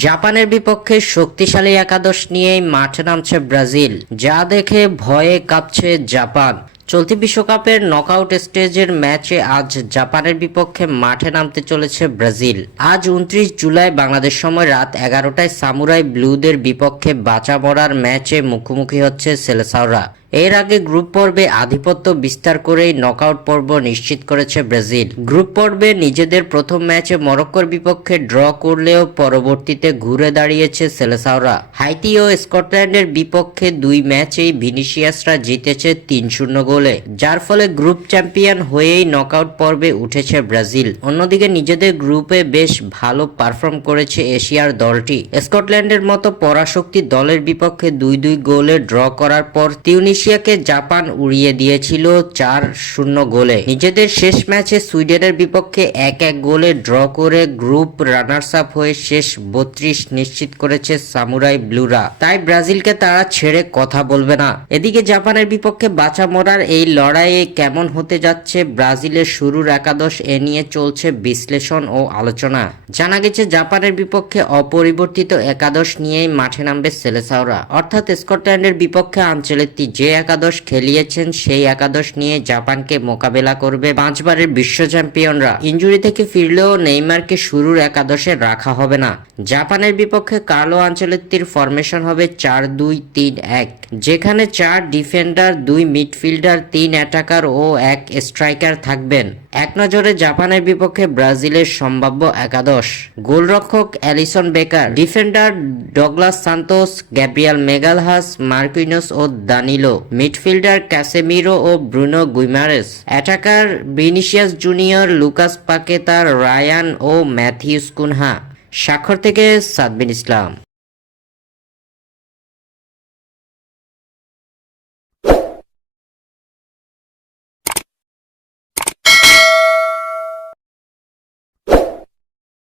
জাপানের বিপক্ষে শক্তিশালী একাদশ নিয়েই মাঠে নামছে ব্রাজিল, যা দেখে ভয়ে কাঁপছে জাপান। চলতি বিশ্বকাপের নকআউট স্টেজের ম্যাচে আজ জাপানের বিপক্ষে মাঠে নামতে চলেছে ব্রাজিল। আজ 29 জুলাই বাংলাদেশ সময় রাত 11টায় সামুরাই ব্লুদের বিপক্ষে বাঁচা মরার ম্যাচে মুখোমুখি হচ্ছে সেলেসাওরা। এর আগে গ্রুপ পর্বে আধিপত্য বিস্তার করেই নকআউট পর্ব নিশ্চিত করেছে ব্রাজিল। গ্রুপ পর্বে নিজেদের প্রথম ম্যাচে মরক্কোর বিপক্ষে ড্র করলেও পরবর্তীতে ঘুরে দাঁড়িয়েছে সেলেসাওরা। হাইতি ও স্কটল্যান্ডের বিপক্ষে দুই ম্যাচেই ভিনিসিয়াসরা জিতেছে 3-0 গোলে, যার ফলে গ্রুপ চ্যাম্পিয়ন হয়েই নকআউট পর্বে উঠেছে ব্রাজিল। অন্যদিকে নিজেদের গ্রুপে বেশ ভালো পারফর্ম করেছে এশিয়ার দলটি। স্কটল্যান্ডের মতো পরাশক্তি দলের বিপক্ষে 2-2 গোলে ড্র করার পর তিউনিসিয়াকে জাপান উড়িয়ে দিয়েছিল 4-0 গোলে। নিজেদের শেষ ম্যাচে সুইডেনের বিপক্ষে 1-1 গোলে ড্র করে গ্রুপ রানার্স আপ হয়ে শেষ 32 নিশ্চিত করেছে সামুরাই ব্লুরা। তাই ব্রাজিলকে তারা ছেড়ে কথা বলবে না। এদিকে জাপানের বিপক্ষে বাঁচা মরার এই লড়াইয়ে কেমন হতে যাচ্ছে ব্রাজিলের শুরুর একাদশ, এ নিয়ে চলছে বিশ্লেষণ ও আলোচনা। জানা গেছে জাপানের বিপক্ষে অপরিবর্তিত একাদশ নিয়েই মাঠে নামবে সেলেসাওরা, অর্থাৎ স্কটল্যান্ডের বিপক্ষে আঞ্চেলত্তি যে একাদশ খেলিয়েছেন সেই একাদশ নিয়ে জাপানকে মোকাবেলা করবে 5 বারের বিশ্ব চ্যাম্পিয়নরা। ইনজুরি থেকে ফিরলেও নেইমারকে শুরুর একাদশে রাখা হবে না। জাপানের বিপক্ষে কার্লো আঞ্চেলত্তির ফরমেশন হবে 4-2-3-1, যেখানে 4 ডিফেন্ডার, 2 মিডফিল্ডার, 3 অ্যাটাকার ও 1 স্ট্রাইকার থাকবেন। এক নজরে জাপানের বিপক্ষে ব্রাজিলের সম্ভাব্য একাদশ: গোলরক্ষক Alisson Becker, defender Douglas Santos, Gabriel Magalhaes, Marquinhos ও দানিলো, মিডফিল্ডার ক্যাসেমিরো ও Bruno Guimaraes, attacker Vinicius Junior, Lucas Paqueta, Rayan ও ম্যাথিউস কুনহা। স্বাক্ষর থেকে সাদবিন ইসলাম।